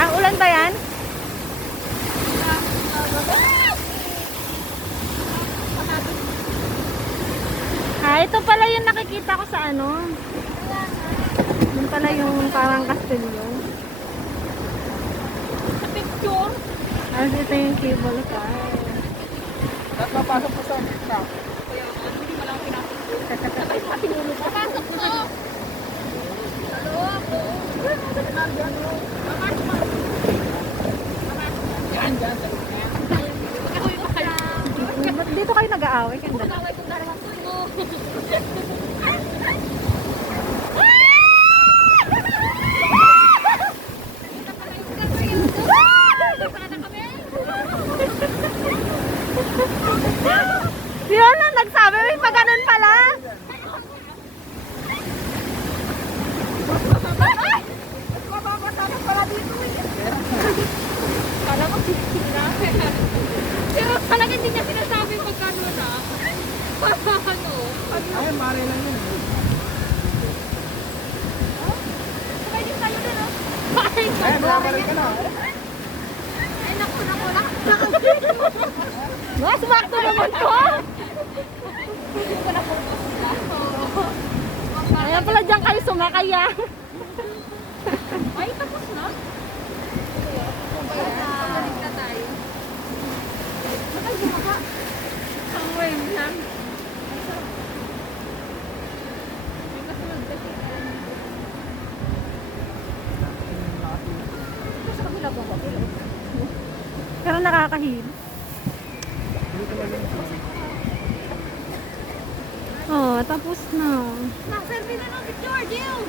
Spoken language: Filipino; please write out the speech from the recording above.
Ang ulan ba yan? Ito pala yung nakikita ko sa ano. Yun pala yung parang kastilyo. Sa picture. Ito yung cable car. At papasok po sa na. Kaya hindi mo lang pinapicture. Sabay sa pinulo. Papasok po. Sa loob. Yan, yan. Sa loob na yan. Ba't dito kayo nag-aaway? Kanda. Pagkaway kong darang mo. Yun lang nagsabi. May pa ganun pala. Kala ko picture na. Pero talaga hindi niya sinasabi pagkano na. Ano? Ay, mali lang yun. Sabay din tayo din, oh. Ay, Ay, namarin ka na. Ay, naku. Mas makto naman ko. Ayan pala dyan kayo sumakay ah. Ay, tapos na. Balik na tayo. Bakit bumaba? Ang wave lang. May kasunod kasi. Ito sa kabila po. Pero nakakahil. Oh, tapos na. Selfie na ng picture, Jill!